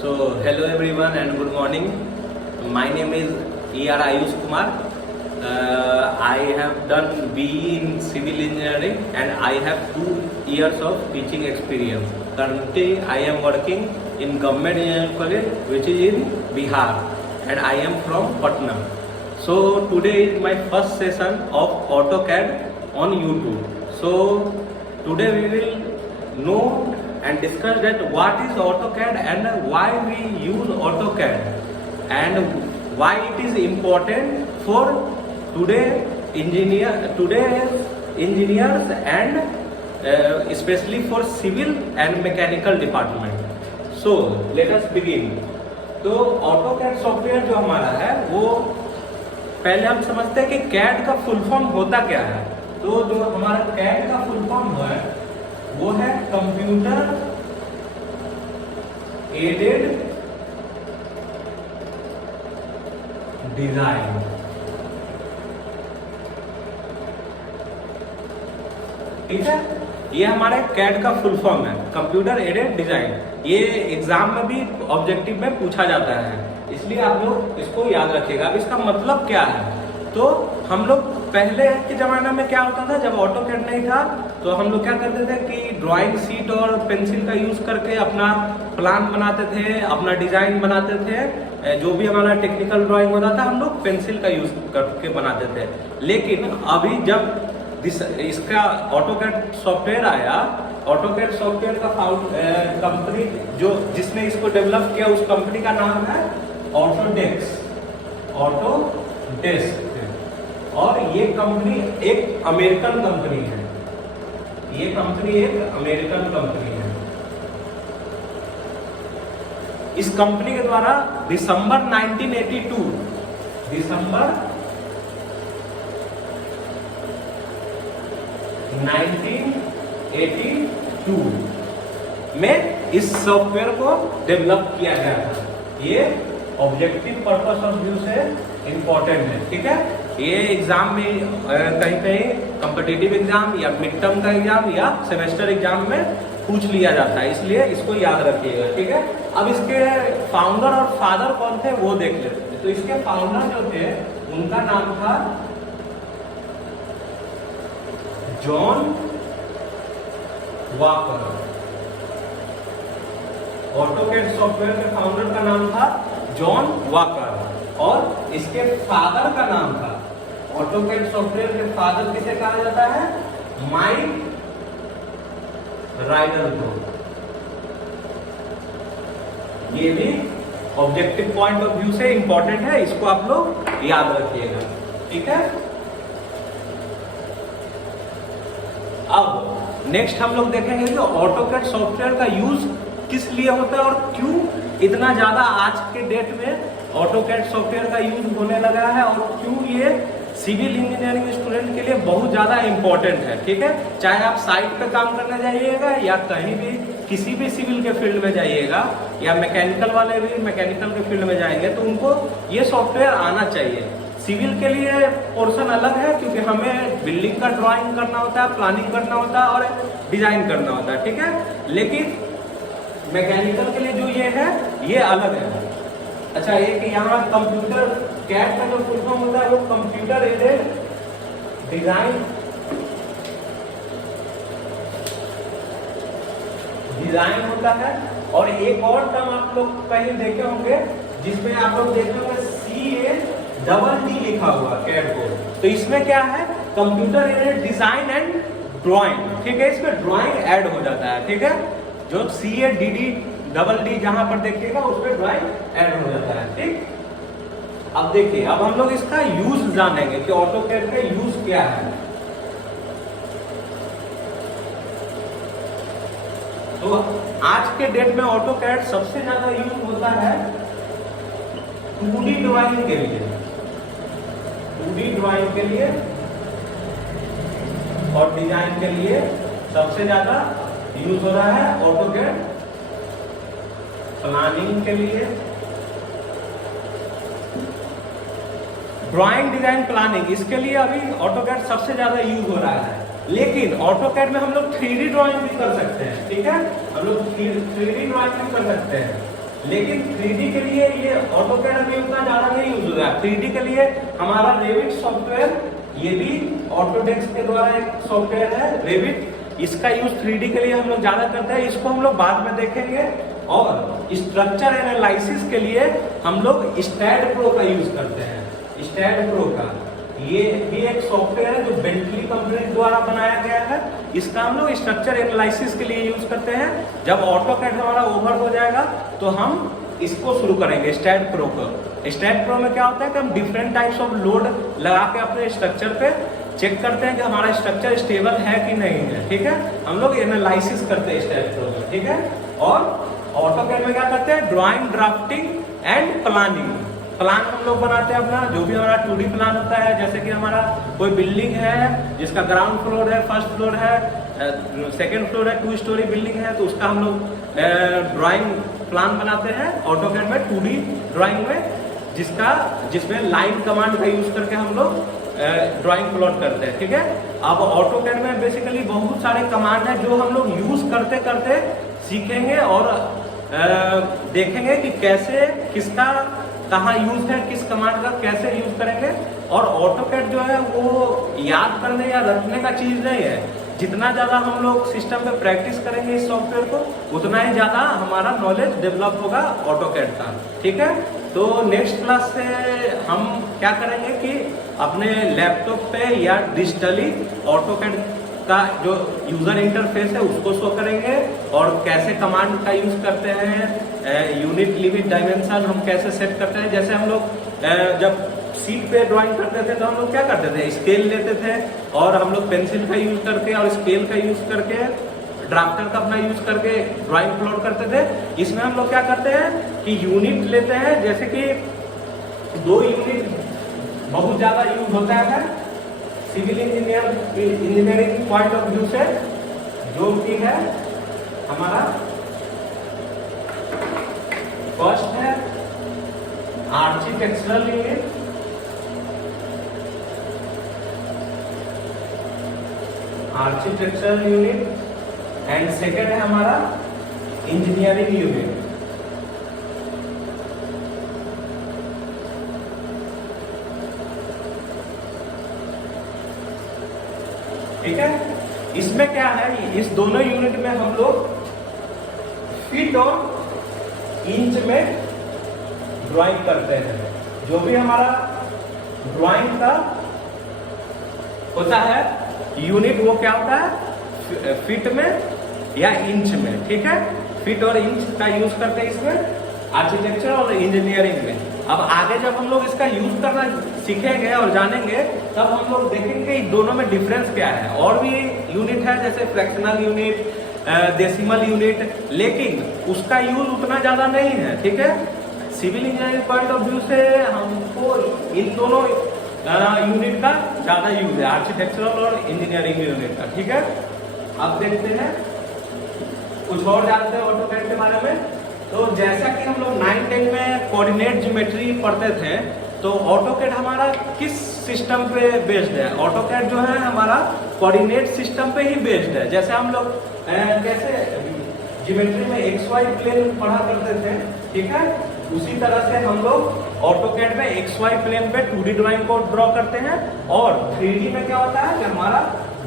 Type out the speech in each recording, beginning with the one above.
So, hello everyone and good morning. My name is E.R. Ayush Kumar. I have done BE in civil engineering and I have 2 years of teaching experience. Currently, I am working in Government Engineering College, which is in Bihar, and I am from Patna. So, today is my first session of AutoCAD on YouTube. So, today we will know and discuss that what is AutoCAD and why we use AutoCAD and why it is important for today's engineers and especially for civil and mechanical department. So let us begin. तो AutoCAD software जो हमारा है वो पहले हम समझते हैं कि CAD का फुल फॉर्म होता क्या है। तो जो हमारा CAD का फुल फॉर्म है वो है कंप्यूटर एडेड डिजाइन। ठीक है, ये हमारे CAD का फुल फॉर्म है, कंप्यूटर एडेड डिजाइन। ये एग्जाम में भी ऑब्जेक्टिव में पूछा जाता है, इसलिए आप लोग इसको याद रखिएगा। अब इसका मतलब क्या है, तो हम लोग पहले के जमाना में क्या होता था, जब AutoCAD नहीं था तो हम लोग क्या करते थे कि ड्राइंग शीट और पेंसिल का यूज करके अपना प्लान बनाते थे, अपना डिजाइन बनाते थे। जो भी हमारा टेक्निकल ड्राइंग होता था हम लोग पेंसिल का यूज करके बनाते थे। लेकिन अभी जब इसका AutoCAD सॉफ्टवेयर आया, AutoCAD सॉफ्टवेयर का कंपनी जो जिसने इसको डेवलप किया उस कंपनी का नाम है ऑटोडेस्क। और ये कंपनी एक अमेरिकन कंपनी है। ये कंपनी एक अमेरिकन कंपनी है। इस कंपनी के द्वारा दिसंबर 1982 में इस सॉफ्टवेयर को डेवलप किया गया था। ये ऑब्जेक्टिव पर्पस ऑफ व्यू से इंपॉर्टेंट है। ठीक है, ये एग्जाम में कहीं कहीं कॉम्पिटिटिव एग्जाम या मिड टर्म का एग्जाम या सेमेस्टर एग्जाम में पूछ लिया जाता है, इसलिए इसको याद रखिएगा। ठीक है, अब इसके फाउंडर और फादर कौन थे वो देख लेते हैं। तो इसके फाउंडर जो थे उनका नाम था जॉन वॉकर। AutoCAD सॉफ्टवेयर के फाउंडर का नाम था जॉन वॉकर और इसके फादर का नाम था, AutoCAD सॉफ्टवेयर के फादर किसे कहा जाता है, माइक राइडरथॉर्प। ये भी ऑब्जेक्टिव पॉइंट ऑफ व्यू से इंपॉर्टेंट है, इसको आप लोग याद रखिएगा। ठीक है, अब नेक्स्ट हम लोग देखेंगे कि AutoCAD सॉफ्टवेयर का यूज किस लिए होता है और क्यों इतना ज्यादा आज के डेट में AutoCAD सॉफ्टवेयर का यूज होने लगा है और क्यों ये सिविल इंजीनियरिंग स्टूडेंट के लिए बहुत ज्यादा इंपॉर्टेंट है। ठीक है, चाहे आप साइट पे काम करने जाइएगा या कहीं भी किसी भी सिविल के फील्ड में जाइएगा या मैकेनिकल वाले भी मैकेनिकल के फील्ड में जाएंगे तो उनको ये सॉफ्टवेयर आना चाहिए। सिविल के लिए पोर्शन अलग है क्योंकि हमें बिल्डिंग का ड्राइंग करना होता है, प्लानिंग करना होता है और डिजाइन करना होता है। ठीक है, लेकिन मैकेनिकल के लिए जो ये है ये अलग है। अच्छा, एक यहाँ कंप्यूटर CAD का जो फुल फॉर्म होता है वो कंप्यूटर एडेड डिजाइन होता है। और एक और टर्म आप लोग कहीं देखे होंगे जिसमें आप लोग देखे होंगे CADD लिखा हुआ CAD को। तो इसमें क्या है, computer aided design and drawing. ठीक है, इसमें ड्राइंग ऐड हो जाता है। ठीक है, जो CADD जहां पर देखिएगा उस पर ड्राइंग ऐड हो जाता है। ठीक, अब देखिए, अब हम लोग इसका यूज जानेंगे कि AutoCAD का यूज क्या है। तो आज के डेट में AutoCAD सबसे ज्यादा यूज होता है 2D ड्राइंग के लिए, 2D ड्राइंग के लिए और डिजाइन के लिए सबसे ज्यादा यूज हो रहा है AutoCAD। प्लानिंग के लिए, ड्राइंग डिजाइन प्लानिंग, इसके लिए अभी AutoCAD सबसे ज्यादा यूज हो रहा है। लेकिन AutoCAD में हम लोग 3D ड्राइंग भी कर सकते हैं। ठीक है, हम लोग 3D ड्राइंग भी कर सकते हैं। लेकिन 3D के लिए ये ऑटोकैड में उतना ज्यादा नहीं यूज होता है। 3D के लिए हमारा रेविट सॉफ्टवेयर, ये भी ऑटोडेस्क के द्वारा एक सॉफ्टवेयर है रेविट, इसका यूज 3D के लिए हम लोग ज्यादा करते हैं, इसको हम लोग बाद में देखेंगे। और स्ट्रक्चर एनालिसिस के लिए हम लोग स्टैड प्रो का यूज करते हैं, स्टैड प्रो का। ये भी एक सॉफ्टवेयर है जो बेंटली कंपनी द्वारा बनाया गया है, इसका हम लोग स्ट्रक्चर एनालिसिस के लिए यूज करते हैं। जब ऑटोकैड हमारा ओवर हो जाएगा तो हम इसको शुरू करेंगे स्टैड प्रो को। स्टैड प्रो में क्या होता है कि हम डिफरेंट टाइप्स ऑफ लोड लगा के अपने स्ट्रक्चर पे चेक करते हैं कि हमारा स्ट्रक्चर स्टेबल है कि नहीं है, ठीक है। हम लोग एनालिसिस करते हैं स्टैड प्रो में, ठीक है। और ऑटोकैड में क्या करते हैं, drawing, drafting and planning. Plan हम लोग बनाते हैं अपना, जो भी हमारा 2D प्लान होता है, जैसे कि हमारा कोई बिल्डिंग है जिसका ग्राउंड फ्लोर है, फर्स्ट फ्लोर है, सेकंड फ्लोर है, 2 स्टोरी बिल्डिंग है, तो उसका हम लोग ड्राइंग प्लान बनाते हैं ऑटोकैड में 2D ड्राइंग में, जिसमें लाइन कमांड का यूज करके हम लोग ड्राइंग प्लॉट करते हैं, ठीक है। अब ऑटोकैड में बेसिकली बहुत सारे कमांड है जो हम लोग यूज करते करते सीखेंगे और देखेंगे कि कैसे, किसका कहाँ यूज है, किस कमांड का कैसे यूज करेंगे। और ऑटोकैड जो है वो याद करने या रखने का चीज नहीं है, जितना ज्यादा हम लोग सिस्टम पे प्रैक्टिस करेंगे इस सॉफ्टवेयर को, उतना ही ज्यादा हमारा नॉलेज डेवलप होगा ऑटोकैड का, ठीक है। तो नेक्स्ट क्लास से हम क्या करेंगे कि अपने लैपटॉप पे या डिजिटली ऑटोकैड का जो यूजर इंटरफेस है उसको शो करेंगे, और कैसे कमांड का यूज करते हैं, यूनिट, लिमिट, डायमेंशन हम कैसे सेट करते हैं। जैसे हम लोग जब शीट पे ड्राइंग करते थे तो हम लोग क्या करते थे, स्केल लेते थे और हम लोग पेंसिल का यूज करके और स्केल का यूज करके, ड्राफ्टर का अपना यूज करके ड्राइंग प्लॉट करते थे। इसमें हम लोग क्या करते हैं कि यूनिट लेते हैं, जैसे कि 2 यूनिट बहुत ज्यादा यूज होता है civil engineering point of view से, जो कि है हमारा फर्स्ट है आर्किटेक्चरल यूनिट, एंड सेकेंड है हमारा इंजीनियरिंग यूनिट। ठीक है, इसमें क्या है, इस दोनों यूनिट में हम लोग फीट और इंच में ड्राइंग करते हैं। जो भी हमारा ड्राइंग का होता है यूनिट, वो क्या होता है फीट में या इंच में, ठीक है। फीट और इंच का यूज करते हैं इसमें आर्किटेक्चर और इंजीनियरिंग में। अब आगे जब हम लोग इसका यूज करना सीखेंगे और जानेंगे, तब हम लोग देखेंगे इन दोनों में डिफरेंस क्या है। और भी यूनिट है जैसे फ्रैक्शनल यूनिट, डेसिमल यूनिट, लेकिन उसका यूज उतना ज्यादा नहीं है, ठीक है। Civil engineering point of view से हमको इन दोनों यूनिट का ज्यादा यूज है, आर्किटेक्चरल और इंजीनियरिंग यूनिट का, ठीक है। अब देखते हैं, कुछ और जानते हैं ऑटोकैड के बारे में। तो जैसा कि हम लोग 9-10 में कोऑर्डिनेट ज्योमेट्री पढ़ते थे, तो ऑटोकैड हमारा किस सिस्टम पे बेस्ड है, ऑटोकैड जो है हमारा कोऑर्डिनेट सिस्टम पे ही बेस्ड है। जैसे हम लोग कैसे ज्योमेट्री में XY प्लेन पढ़ा करते थे, ठीक है, उसी तरह से हम लोग ऑटोकैड में XY प्लेन पे 2D ड्राइंग को ड्रॉ करते हैं। और 3D में क्या होता है कि हमारा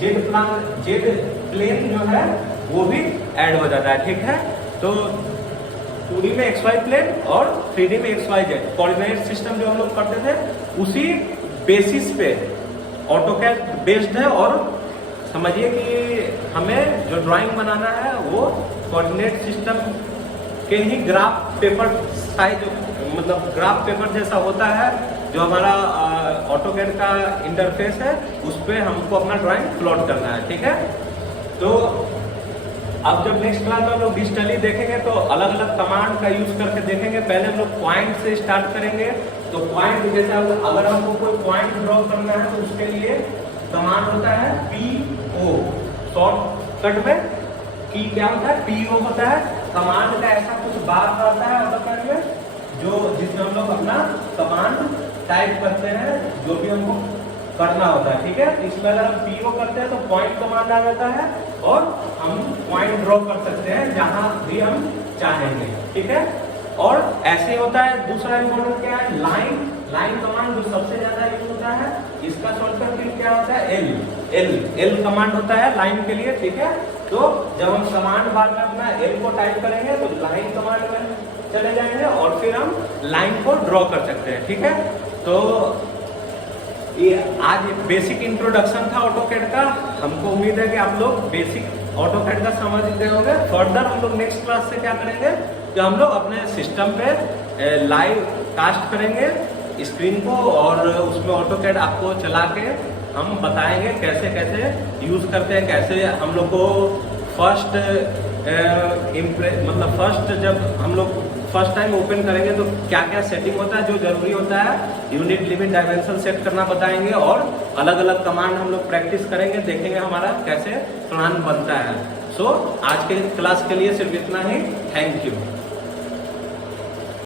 जेड प्लेन जो है वो भी ऐड हो जाता है, ठीक है। तो 2D में XY प्लेन और 3D में XYZ कोऑर्डिनेट सिस्टम जो हम लोग करते थे, उसी बेसिस पे ऑटोकैड बेस्ड है। और समझिए कि हमें जो ड्राइंग बनाना है वो कोऑर्डिनेट सिस्टम के ही ग्राफ पेपर साइज, मतलब ग्राफ पेपर जैसा होता है जो हमारा ऑटोकैड का इंटरफेस है, उस पर हमको अपना ड्राइंग प्लॉट करना है, ठीक है। तो अब जब नेक्स्ट क्लास में हम लोग डिजिटली देखेंगे तो अलग अलग कमांड का यूज करके देखेंगे। पहले हम लोग पॉइंट से स्टार्ट करेंगे। तो पॉइंट, जैसे अगर हमको कोई पॉइंट ड्रॉ करना है तो उसके लिए कमांड होता है PO, शॉर्टकट में की क्या होता है, PO होता है। कमांड का ऐसा कुछ बार आता है ऑटोकैड में, जो जिसमें हम लोग अपना कमांड टाइप करते हैं, जो भी हमको करना होता है, ठीक है। इसमें अगर हम PO करते हैं तो पॉइंट कमांड आ जाता है और हम पॉइंट ड्रॉ कर सकते हैं जहां भी हम चाहेंगे, ठीक है। और ऐसे ही होता है। दूसरा इंपॉर्टेंट क्या है, लाइन। लाइन कमांड जो सबसे ज्यादा यूज होता है, इसका शॉर्टकट की क्या होता है, एल कमांड होता है लाइन के लिए, ठीक है। तो जब हम समान बार में अपना एल को टाइप करेंगे तो लाइन कमांड में चले जाएंगे और फिर हम लाइन को ड्रॉ कर सकते हैं, ठीक है। तो ये आज बेसिक इंट्रोडक्शन था ऑटोकैड का। हमको उम्मीद है कि आप लोग बेसिक ऑटोकैड का समझ गए होंगे। फर्दर हम लोग नेक्स्ट क्लास से क्या करेंगे कि हम लोग अपने सिस्टम पे लाइव कास्ट करेंगे स्क्रीन को और उसमें ऑटोकैड आपको चला के हम बताएंगे कैसे कैसे यूज करते हैं, कैसे हम लोग को फर्स्ट मतलब फर्स्ट जब हम लोग फर्स्ट टाइम ओपन करेंगे तो क्या क्या सेटिंग होता है जो जरूरी होता है, यूनिट लिमिट डायमेंशन सेट करना बताएंगे और अलग अलग कमांड हम लोग प्रैक्टिस करेंगे, देखेंगे हमारा कैसे प्लान बनता है। सो आज के क्लास के लिए सिर्फ इतना ही। Thank you.